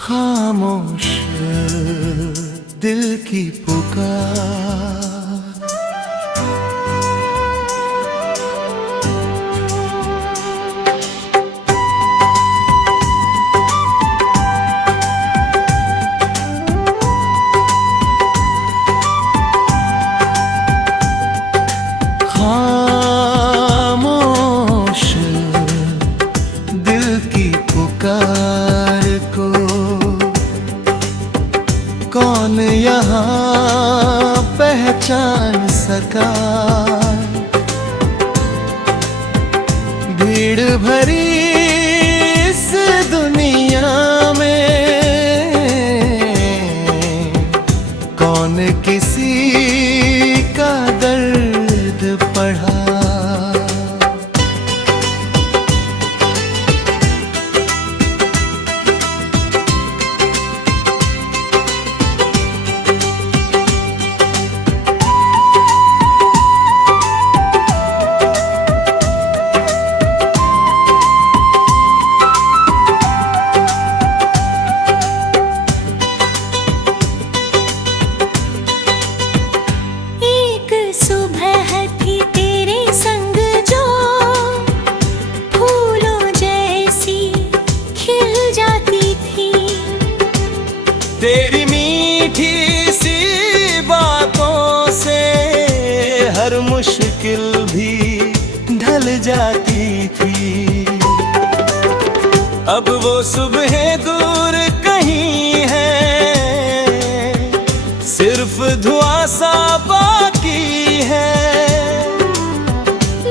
खामोश दिल की पुकार। खामोश दिल की पुकार को कौन यहाँ पहचान सका। भीड़ भरी इस दुनिया में कौन किसी का दर्द पढ़ा। तेरी मीठी सी बातों से हर मुश्किल भी ढल जाती थी। अब वो सुबह दूर कहीं है, सिर्फ धुआं सा बाकी है।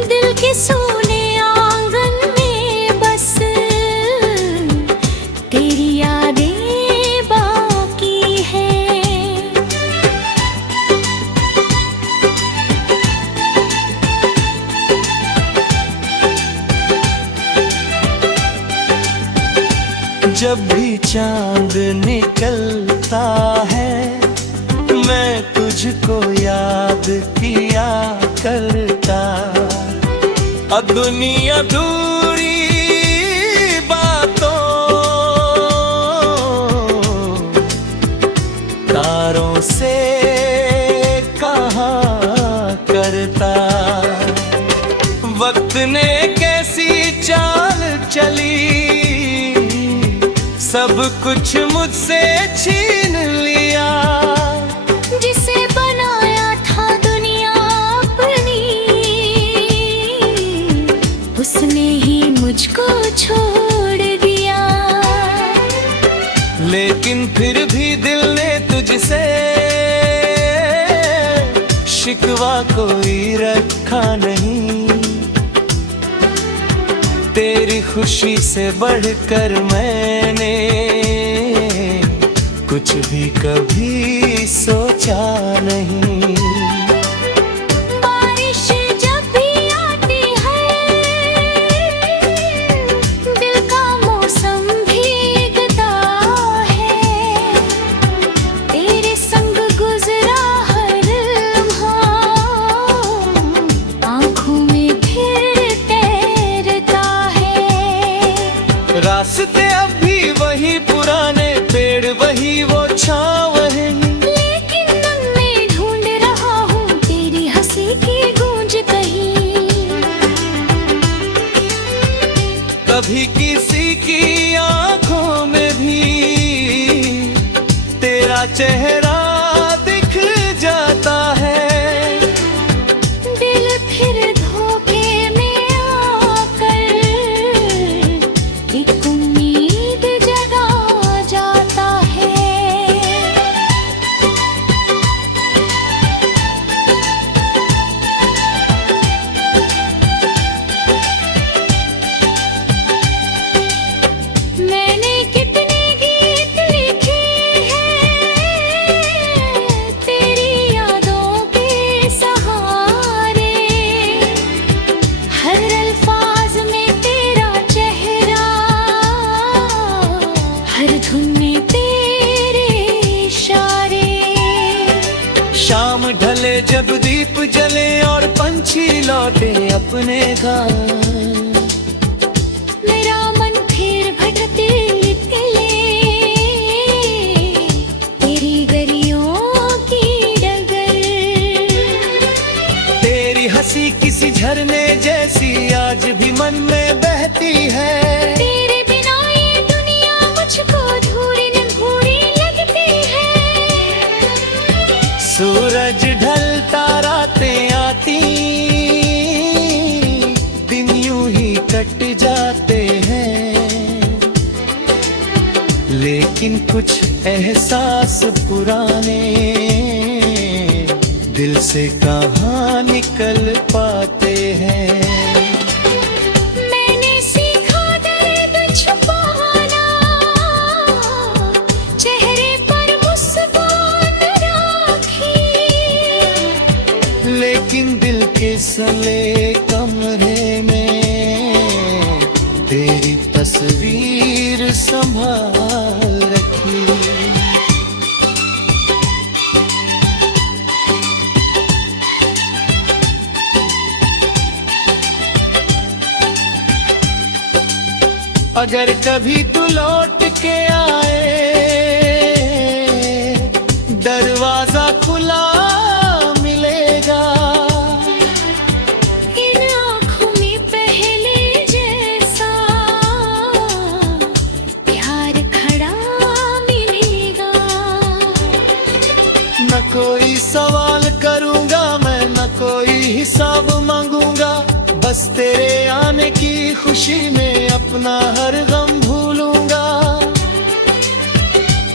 दिल के सोने आंगन में बस तेरी यादें जब भी चांद निकलता है मैं तुझको याद किया करता। दुनिया दूरी बातों तारों से कहा करता। वक्त ने कैसी चाल चली, सब कुछ मुझसे छीन लिया। जिसे बनाया था दुनिया अपनी, उसने ही मुझको छोड़ दिया। लेकिन फिर भी दिल ने तुझसे शिकवा कोई रखा नहीं। तेरी खुशी से बढ़कर मैंने कुछ भी कभी सोचा नहीं। बारिश जब भी आती है दिल का मौसम भीगता है। तेरे संग गुजरा हर लम्हा आँखों में फिर तैरता है। रास्ते अब भी वही पुराने, पेड़ वही वो छाँव वही, लेकिन मन में ढूंढ रहा हूँ तेरी हंसी की गूंज कहीं। कभी किसी की आंखों में भी तेरा चेहरा दिख जाता है। दिल फिर धोखे में आकर एक उम्मीद जगा जाता है। मैंने कितने गीत लिखे हैं तेरी यादों के सहारे। हर अल्फाज में तेरा चेहरा, हर धुन में तेरे इशारे। शाम ढले जब दीप जले और पंछी लौटे अपने गाँव, मेरा मन फिर भटकते निकले कटी दिन यूं ही कट जाते हैं, लेकिन कुछ एहसास पुराने दिल से कहाँ निकल पाते हैं। मैंने सीखा दर्द छुपाना, चेहरे पर मुस्कान राखी, लेकिन दिल के सले कमरे में तेरी तस्वीर संभाल रखी। अगर कभी तू लौट के आए, दरवाजा खुला मिलेगा। इन आँखों में पहले जैसा प्यार खड़ा मिलेगा। न कोई सवाल करूंगा मैं, न कोई हिसाब मांगूंगा, बस तेरे आने की खुशी में अपना हर गम भूलूंगा।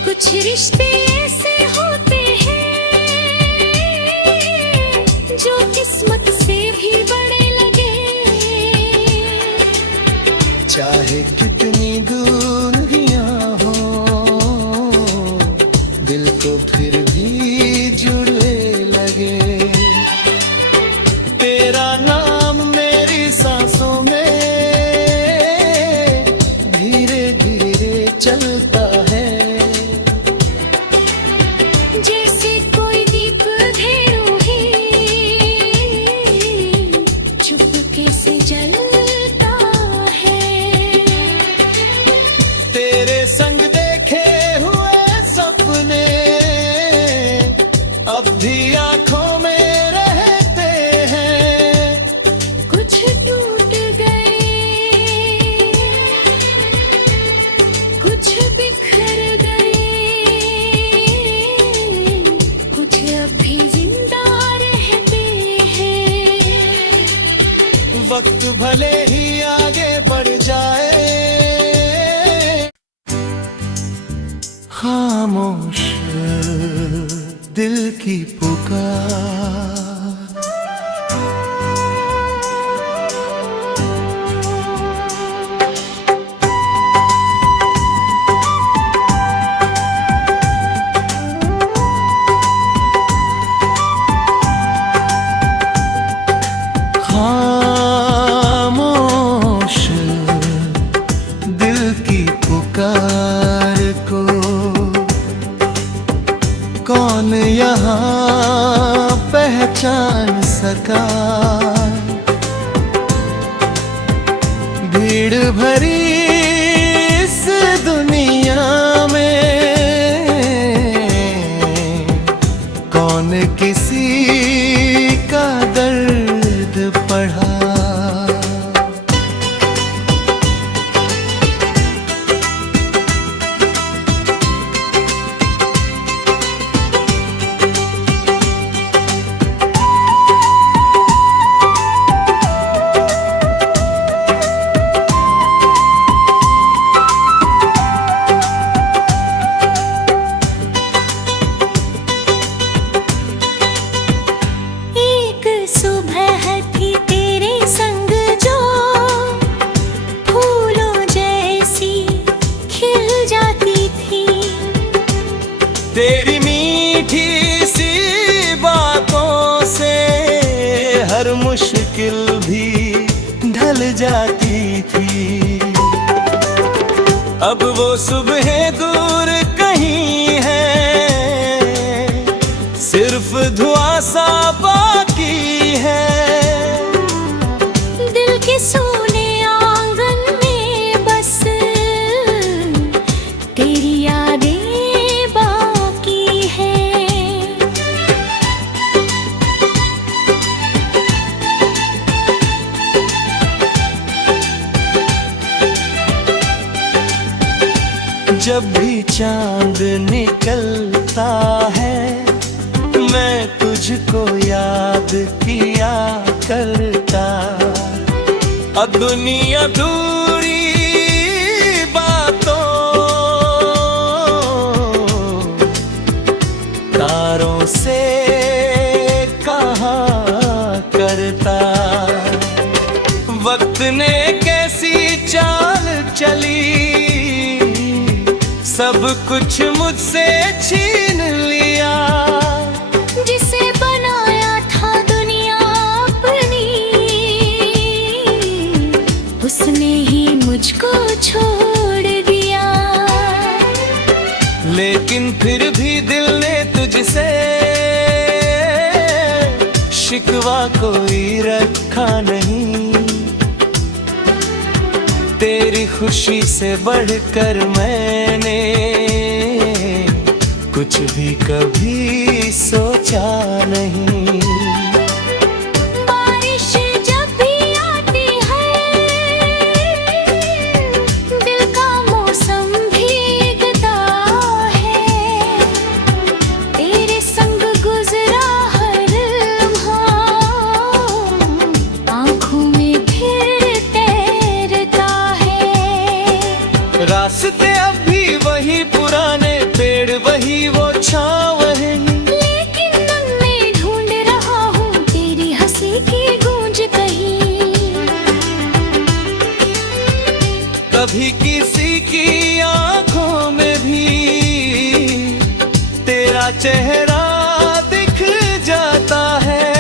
कुछ रिश्ते ऐसे होते हैं जो किस्मत से भी बड़े लगे, चाहे कितनी दूरियां हो, दिल को फिर भी जुड़े लगे। तेरा नाम मेरी सांसों में धीरे धीरे चलता है, जैसे कोई दीप धेरों ही चुपके से जलता है। तेरे संग देखे हुए सपने अब भी आंखों में रहते हैं। कुछ टूट गए, कुछ बिखर गए, कुछ अब भी जिंदा रहते हैं। वक्त भले ही आगे बढ़ जाए, खामोश दिल की पुकार। खामोश दिल की पुकार को कौन यहाँ पहचान सका। भीड़ भरी इस दुनिया में कौन किसी का दर्द पढ़ा। एक सुबह थी तेरे संग जो फूलों जैसी खिल जाती थी। तेरी मीठी सी बातों से हर मुश्किल भी ढल जाती थी। अब वो सुबह दूर कहीं है, सिर्फ धुआं सा बाकी है। दिल के सोने आंगन में बस तेरी यादें बाकी है। जब भी चांद निकलता है मैं तुझ तुझको याद किया करता। दुनिया दूरी बातों तारों से कहा करता। वक्त ने कैसी चाल चली, सब कुछ मुझसे छीन लिया। जिसे बनाया था दुनिया अपनी, उसने ही मुझको छोड़ दिया। लेकिन फिर भी दिल ने तुझसे शिकवा कोई रखा नहीं। तेरी खुशी से बढ़कर मैंने कुछ भी कभी सोचा नहीं। बारिश जब भी आती है, दिल का मौसम भीगता है। तेरे संग गुजरा हर लम्हा, आँखों में फिर तैरता है। रास्ते अब भी वही पुराने, पेड़ वही वो छाँव वही। लेकिन मन में ढूंढ रहा हूँ तेरी हंसी की गूंज कहीं। कभी किसी की आंखों में भी तेरा चेहरा दिख जाता है।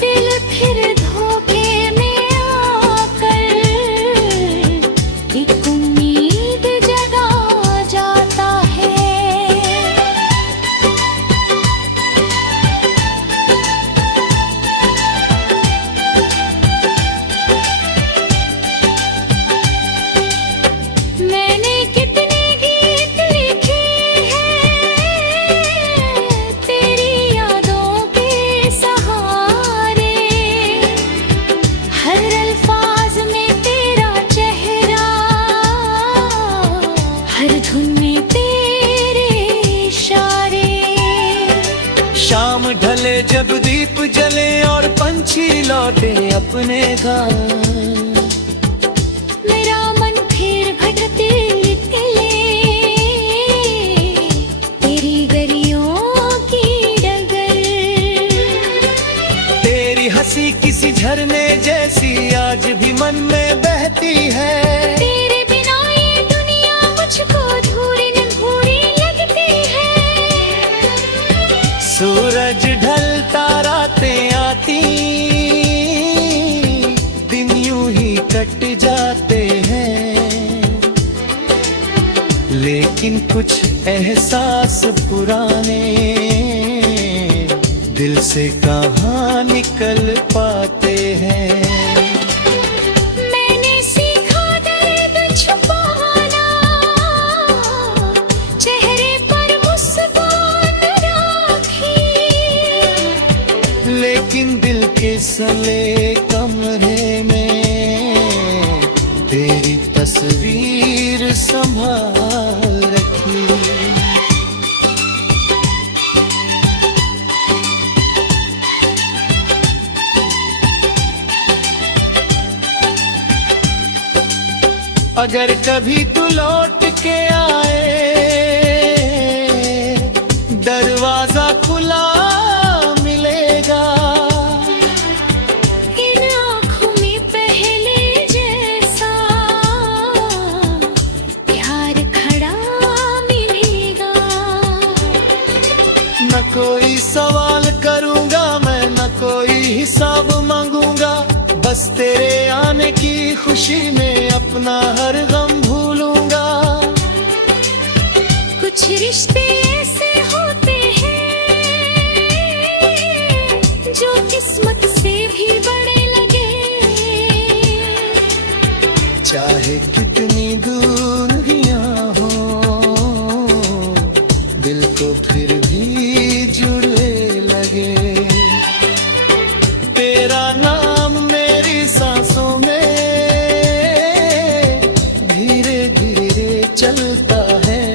दिल फिर धोखे में आकर एक उम्मीद जगा जाता है। मैंने कितने गीत लिखे हैं तेरी यादों के सहारे। हर अल्फाज में तेरा चेहरा, हर धुन में तेरे इशारे। शाम ढले जब दीप जले और पंछी लौटे अपने घर। मेरा मन फिर भटकते निकले तेरी गलियों की डगर। तेरी हंसी किसी झरने जैसी आज भी मन में बहती है। तेरे बिना ये दुनिया मुझको अधूरी अधूरी लगती है। सूरज ढलता रातें आती, दिन यूं ही कट जाते हैं। लेकिन कुछ एहसास पुराने दिल से कहाँ निकल पाते हैं। मैंने सीखा दर्द छुपाना, चेहरे पर मुस्कान राखी। लेकिन दिल के सले कमरे में तेरी तस्वीर संभाल रखी। अगर कभी तू लौट के आए, दरवाजा खुला मिलेगा। इन आँखों में पहले जैसा प्यार खड़ा मिलेगा। न कोई सवाल करूंगा मैं, न कोई हिसाब मांगूंगा। बस तेरे आने की खुशी में अपना हर गम भूलूंगा। कुछ रिश्ते ऐसे होते हैं जो किस्मत से भी बड़े लगे। चाहे कितनी दूरियां हो, दिल को फिर भी जुड़े लगे। तेरा नाम मेरी सांसों में धीरे धीरे चलता है।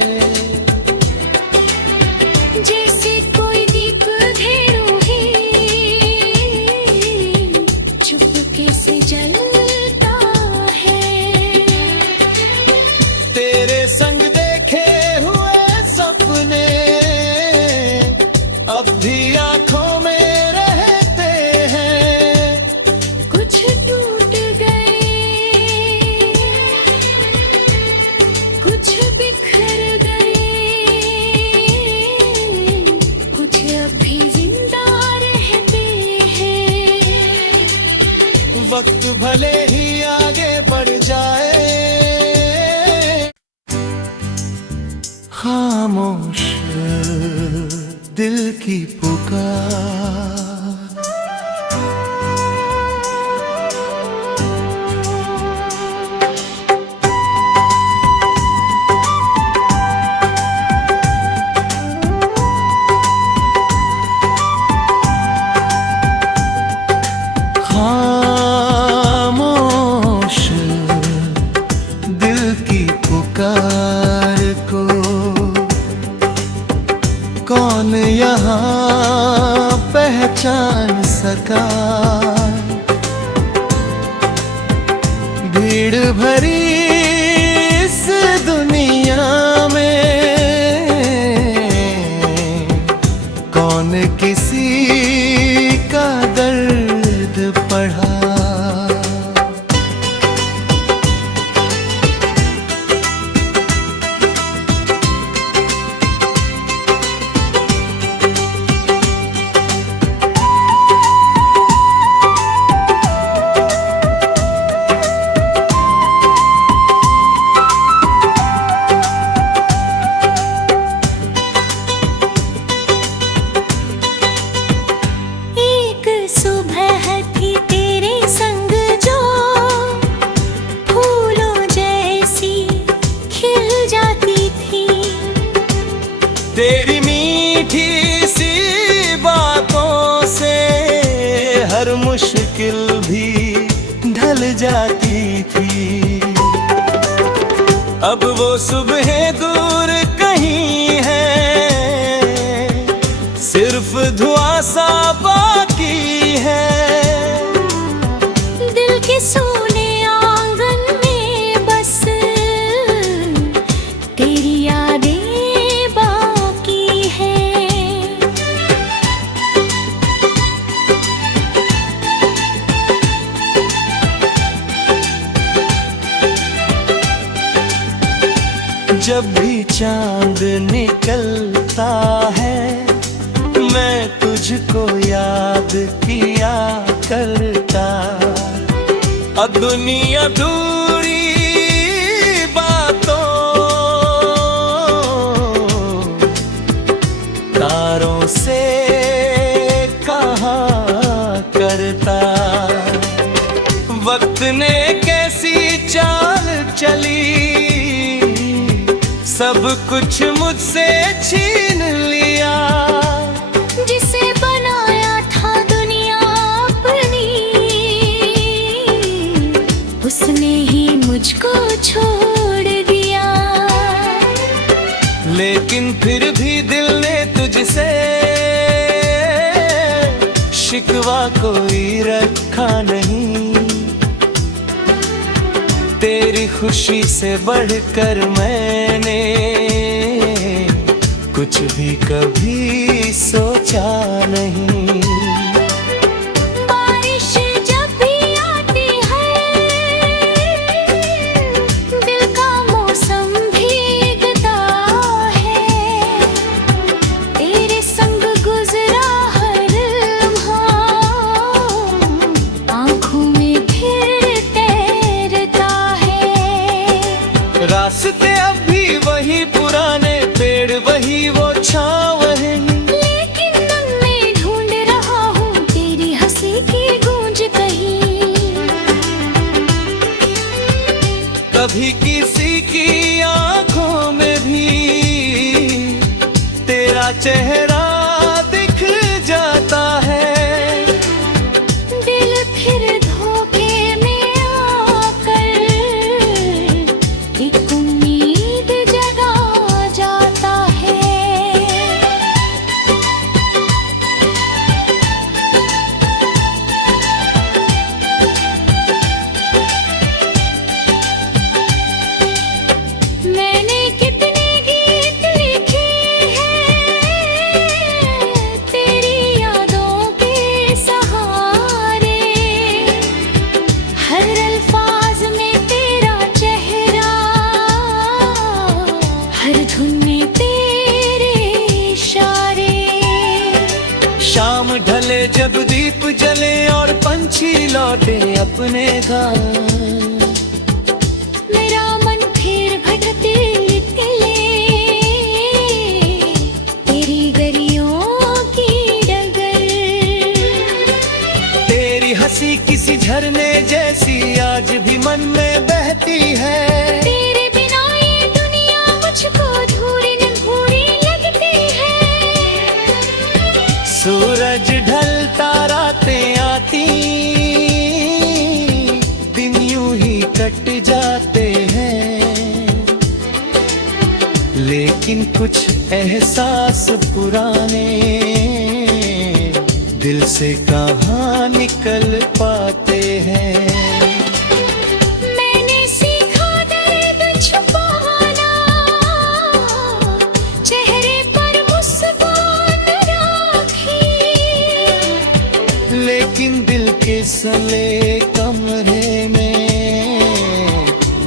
तेरे संग देखे हुए सपने अब भी आंखों में रहते हैं। कुछ टूट गए, कुछ बिखर गए, कुछ अभी जिंदा रहते हैं। वक्त भले ही आगे बढ़ जाए, खामोश दिल की पुकार, खामोश दिल की पुकार को कौन यहाँ पहचान सका। भीड़ भरी इस दुनिया में कौन किसी का दर्द पढ़ा। तेरी मीठी सी बातों से हर मुश्किल भी ढल जाती थी। अब वो सुबह दूर कहीं है, सिर्फ धुआं सा बाकी है। दिल के सोने आंगन में बस तेरी यादें जब भी चांद निकलता है मैं तुझको याद किया करता। दुनिया दूरी बातों तारों से कहा करता। वक्त ने कैसी चाल चली, सब कुछ मुझसे छीन लिया। जिसे बनाया था दुनिया अपनी, उसने ही मुझको छोड़ दिया। लेकिन फिर भी दिल ने तुझसे शिकवा कोई रखा नहीं। तेरी खुशी से बढ़कर मैंने कुछ भी कभी सोचा नहीं। बारिश जब भी आती है दिल का मौसम भीगता है। तेरे संग गुजरा हर लम्हा आँखों में फिर तैरता है। रास्ते अब भी वही पुराने, पेड़ वही वो छाँव वही, लेकिन मन में ढूंढ रहा हूँ तेरी हंसी की गूंज कहीं। कभी किसी की आंखों में भी तेरा चेहरा दिख जाता है। दिल फिर धोखे में आकर एक उम्मीद जब दीप जले और पंछी लौटे अपने घर, मेरा मन फिर भटकते निकले तेरी गलियों की डगर। तेरी हंसी किसी झरने जैसी आज भी मन में बहती है। तेरे बिना ये दुनिया मुझको अधूरी अधूरी लगती है। सूरज ढलता रातें आती, दिन यूं ही कट जाते हैं, लेकिन कुछ एहसास पुराने दिल से कहाँ निकल पाते हैं। मैंने सीखा दर्द छुपाना, चेहरे पर मुस्कान राखी, लेकिन दिल के सले कमरे में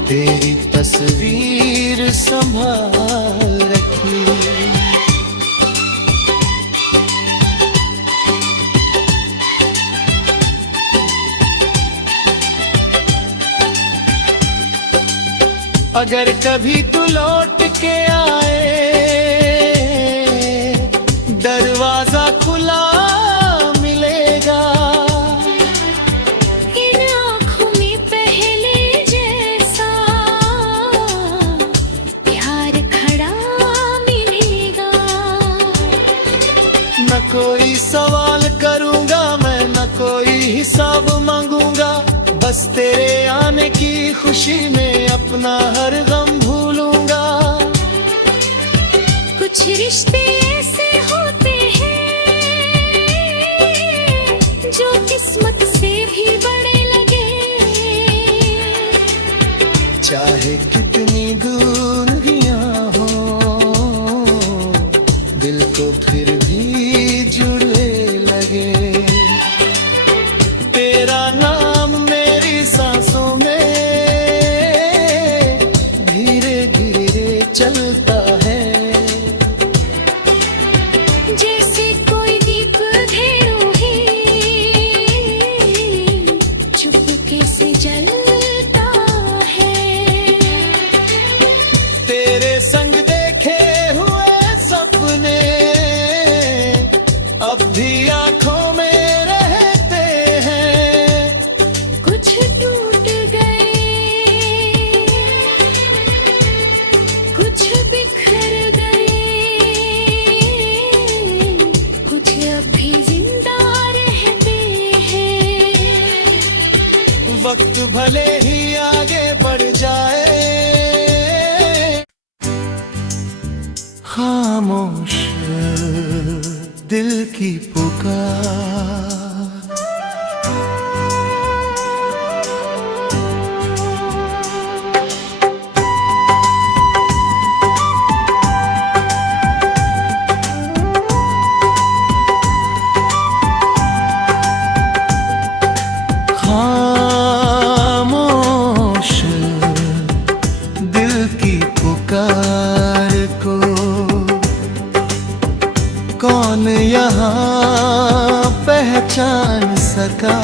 तेरी तस्वीर संभाल रखी। अगर कभी तू लौट के आए, दरवाजा खुला मिलेगा। इन आँखों में पहले जैसा प्यार खड़ा मिलेगा। न कोई सवाल करूंगा मैं, न कोई हिसाब मांगूंगा, बस तेरे आने की खुशी में अपना हर गम भूलूंगा। कुछ रिश्ते ऐसे होते हैं जो किस्मत से भी बड़े लगे, चाहे कितनी दूरियां हो, दिल को फिर भी जुड़े लगे। तेरा नाम मेरी सांसों में धीरे धीरे चलता है, जैसे कोई दीप धेरों ही चुपके से जलता है। तेरे संग देखे हुए सपने अब भी आंखों में रहते हैं। कुछ टूट गए, कुछ बिखर गए, कुछ अब भी जिंदा रहते हैं। वक्त भले ही आगे बढ़ जाए, खामोश दिल की पुकार। खामोश दिल की पुकार को कौन यहाँ पहचान सका।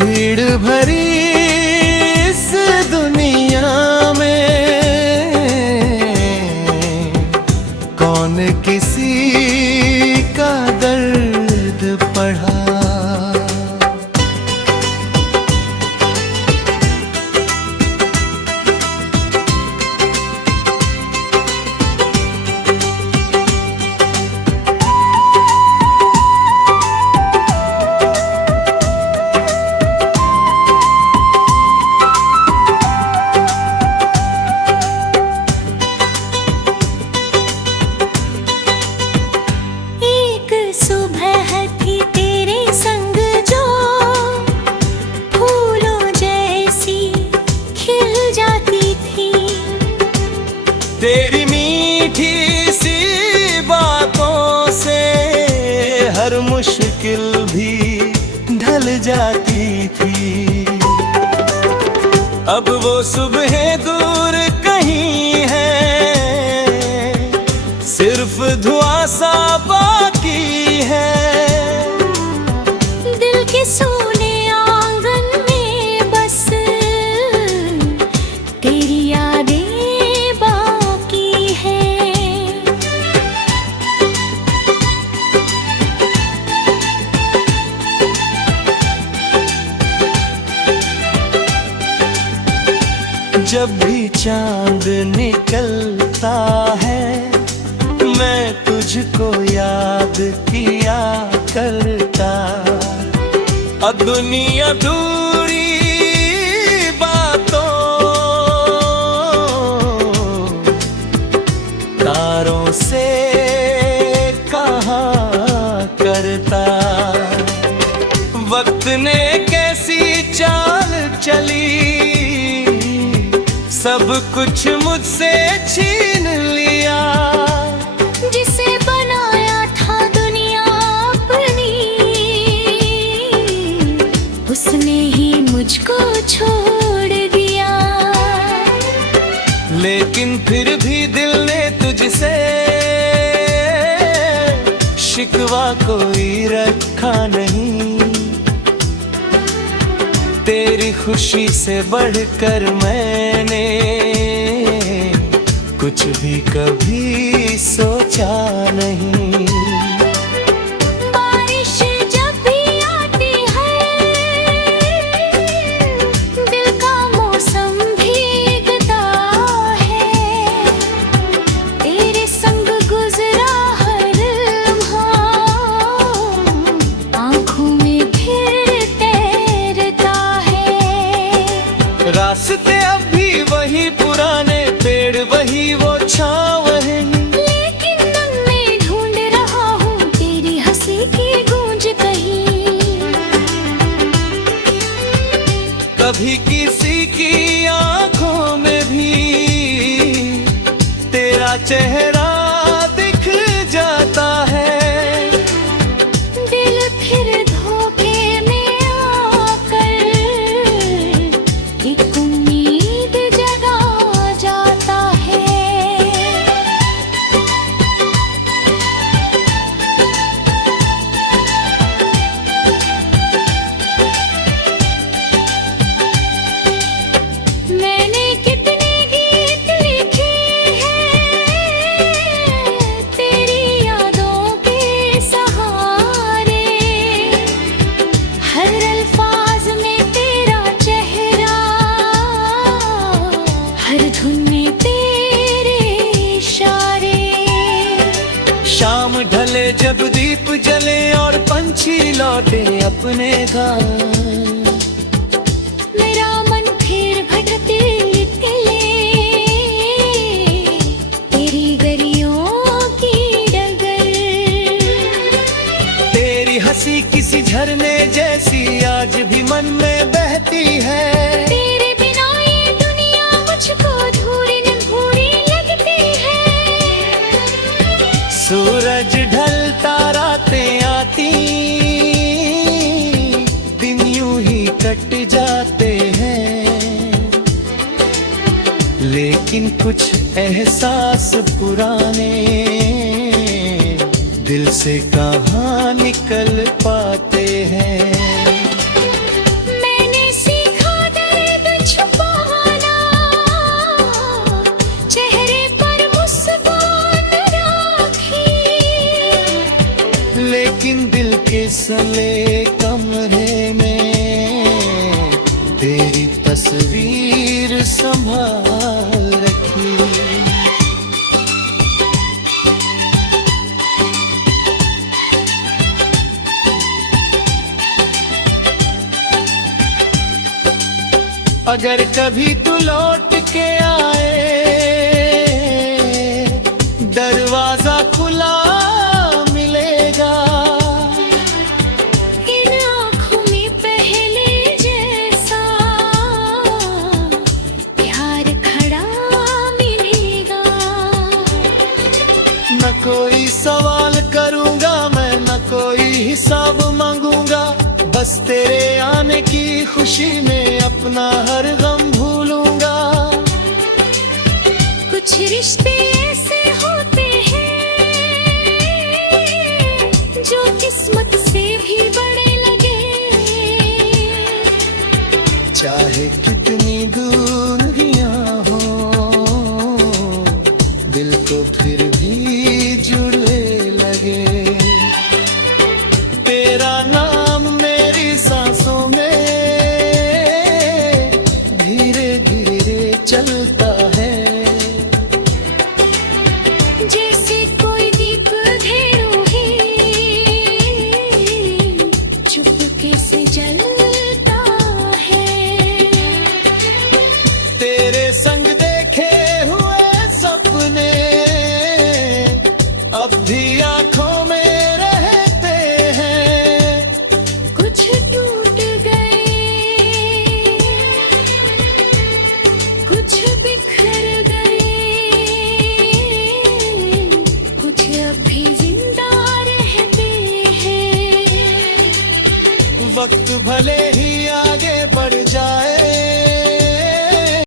भीड़ भरी इस दुनिया में कौन किसी का दर्द पढ़ा। एक सुबह थी तेरे संग जो फूलों जैसी खिल जाती थी। तेरी मीठी सी बातों से हर मुश्किल भी ढल जाती थी। अब वो सुबह दूर कहीं है, सिर्फ धुआं सा है। दिल के सोने आंगन में बस तेरी यादें बाकी है। जब भी चांद निकलता है मैं तुझको याद किया करता। दुनिया दूरी बातों तारों से कहा करता। वक्त ने कैसी चाल चली, सब कुछ मुझसे छीन लिया। जिसे बनाया था दुनिया अपनी, उसने ही मुझको छोड़ दिया। लेकिन फिर भी दिल ने तुझसे शिकवा कोई रखा नहीं। तेरी खुशी से बढ़कर मैंने कुछ भी कभी सोचा नहीं। बारिश जब भी आती है दिल का मौसम भीगता है। तेरे संग गुजरा हर लम्हा आँखों में फिर तैरता है। रास्ते अब भी वही पुराने, पेड़ वही वो छाँव वही। लेकिन मन में ढूंढ रहा हूँ तेरी हंसी की गूंज कहीं। कभी किसी की आंखों में भी तेरा चेहरा दिख जाता है। दिल फिर धोखे में आकर एक उम्मीद जगा जाता है। मैंने कितने गीत लिखे हैं तेरी यादों के सहारे। हर अल्फाज में तेरा चेहरा, हर धुन में तेरे इशारे। शाम ढले जब दीप जले और पंछी लौटे अपने घर। मेरा मन फिर भटकते निकले तेरी गलियों की डगर। तेरी हंसी किसी झरने जैसी आज भी मन में बहती है। तेरे बिना ये दुनिया मुझको अधूरी अधूरी लगती है। सूरज ढलता रातें आती, दिन यूं ही कट जाते हैं। लेकिन कुछ एहसास पुराने दिल से कहाँ निकल पाते हैं। मैंने सीखा दर्द छुपाना, चेहरे पर मुस्कान राखी। लेकिन दिल के सले कमरे में तेरी तस्वीर संभाल रखी। अगर कभी तू लौट के आए, दरवाजा खुला मिलेगा। इन आँखों में पहले जैसा प्यार खड़ा मिलेगा। न कोई सवाल करूंगा मैं, न कोई हिसाब मांगूंगा। बस तेरे आने की खुशी में अपना हर गम भूलूंगा। कुछ रिश्ते ऐसे होते हैं जो तेरे संग देखे हुए सपने अब भी आंखों में रहते हैं। कुछ टूट गए, कुछ बिखर गए, कुछ अभी जिंदा रहते हैं। वक्त भले